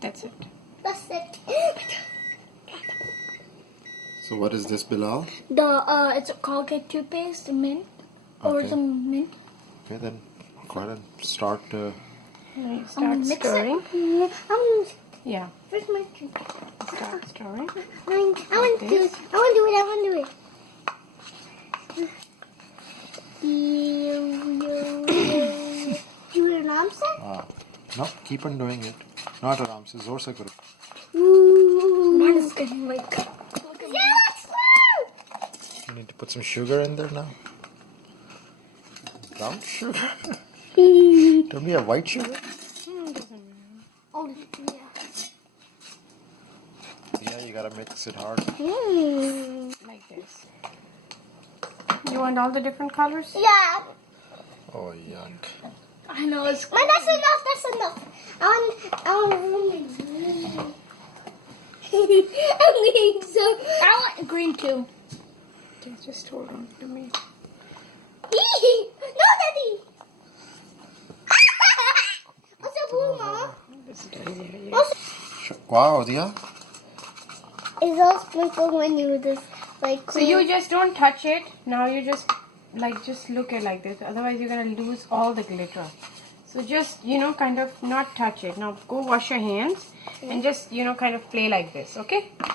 That's it. That's it. So what is this, Bilal? It's a Colgate toothpaste, the mint, or Okay. the mint. Okay, then go ahead and start. Now you I'm start gonna mix stirring. it. Yeah. Where's my drink? Start stirring. I want to do it. I want to do it. I want to do it. You hear an arm set? No, keep on doing it. Not aram se zor se karo. Mine is getting like. Yes! You need to put some sugar in there now. Brown sugar? Don't we have white sugar? Doesn't matter. Oh, yeah. Yeah, you gotta mix it hard. Like this. You want all the different colors? Yeah. Oh, yuck. I know it's. But that's enough. That's enough. I want. I'm getting so. I want green too. Okay, just hold on to me. No, Daddy. What's a blue, Mama? This is easier. Wow, Diya. It's all sprinkled when you just like. So you just don't touch it. Now you just look at like this. Otherwise you're gonna lose all the glitter. So just kind of not touch it. Now go wash your hands and just kind of play like this. Okay.